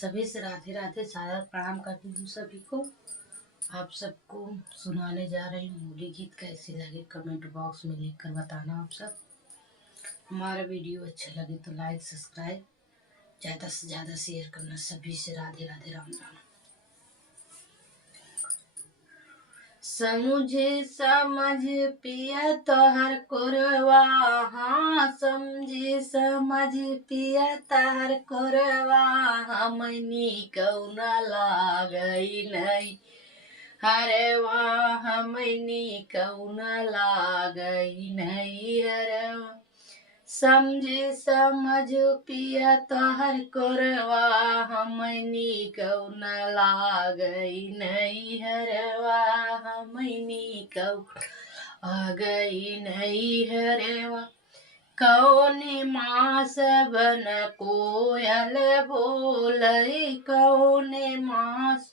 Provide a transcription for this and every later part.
सभी से राधे राधे, सादर प्रणाम करती हूँ सभी को। आप सबको सुनाने जा रही हूँ होली गीत। कैसे लगे कमेंट बॉक्स में लिख कर बताना। आप सब हमारा वीडियो अच्छा लगे तो लाइक सब्सक्राइब ज़्यादा से ज़्यादा शेयर करना। सभी से राधे राधे, राम राम। समझे समझ पिया तोहर कोरवा, हाँ समझे समझ पिया तोहर कोरवा, हमनी कौना लागई नहीं हरे वाह, हमनी कौना लागई नहीं हरे वाह। समझे समझ पिया तोहर कोरवा, हमनी कौना लागई नहीं हरवा, हमनी कौना लागई नहीं हरवा। कौने मास बन कोयल बोलई, कौने मास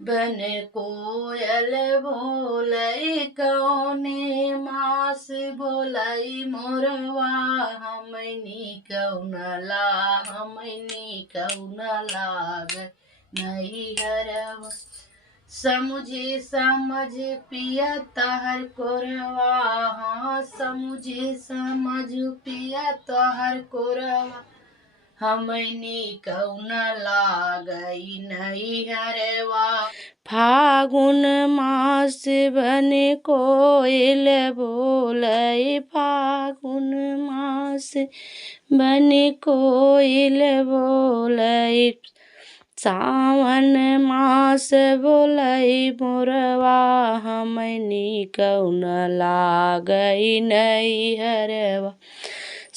बन कोयल बोलई, कौने मास बोलई मोरवा, हमनी कौना लाग नहीं हरवा। समझे समझ पिया तोहर कोरवा, हाँ समझे समझ पिया तोहर कोरवा, हमनी कौना लागई नहीं हरवा। फागुन मास बन कोयल बोलई, फागुन मास बन कोयल बोलई, सावन मास बोलई मोरवा, हमनी कौना लागई नहीं हरवा।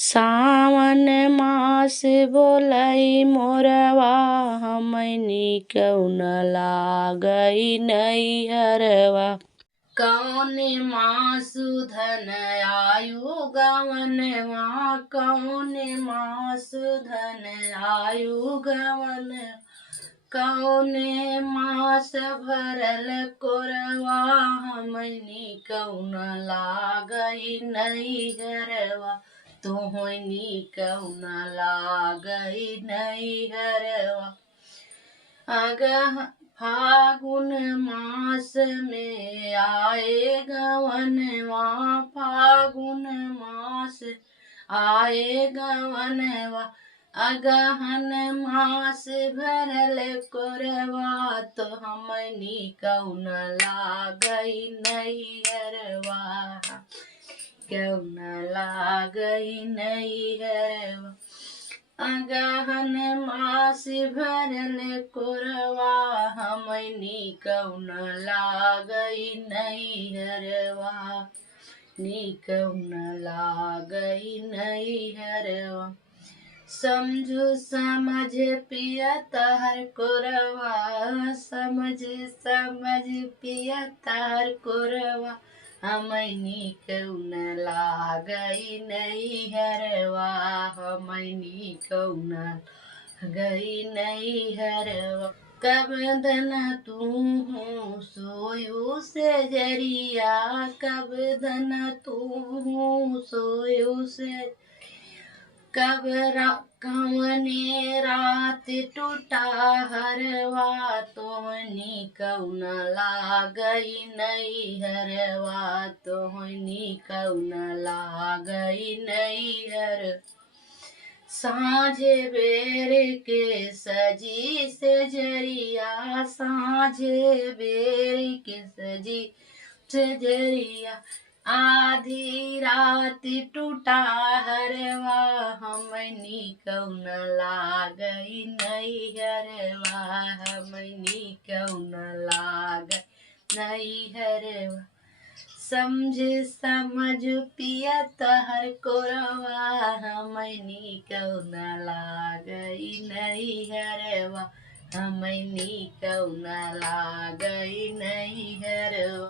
सावन मास बोलई मोरवा, हमनी कौना लागई नहीं हरवा। कौने मासु धन आयु गवनवा, कौने मासु धन आयु गवन, कौने मास भरल कोरवा, हमनी कौना लागई नहीं हरवा, तोहनी कौना लागई नहीं हरवा। अगह फागुन मास में आए गवनवा, फागुन मास आए गवनवा, अगहन मास भरल कोरवा, तो हमनी कौना लागई नहीं हरवा, कौना लागई नहीं हरवा। अगहन मास भरल कोरवा, हमनी कौना लागई नहीं हरवा, नी कौना लागई नहीं हरवा। समझू समझ पिया तोहर कोरवा, समझ समझ पिया तोहर कोरवा, हमनी कौना लागई नहीं हरवा, हमनी कौना लागई नहीं हरवा। कब धन तू सोयू से जरिया, कब धन तू सोयू से, कब कौने रात टूटा हरवा, तोहनी कौना लागई नहीं हरवा, तोहनी कौना लागई नहीं हर। साँझे बेर के सजी से जरिया, साँझे बेर के सजी से जरिया, आधी रात टूटा हरवा, हमनी कौना लागई नहीं हरवा, हमनी कौना लागई नहीं हरवा। समझ समझ पिया तोहर कोरवा, हमनी कौना लागई नहीं हरवा, हमनी कौना लागई नहीं हरवा।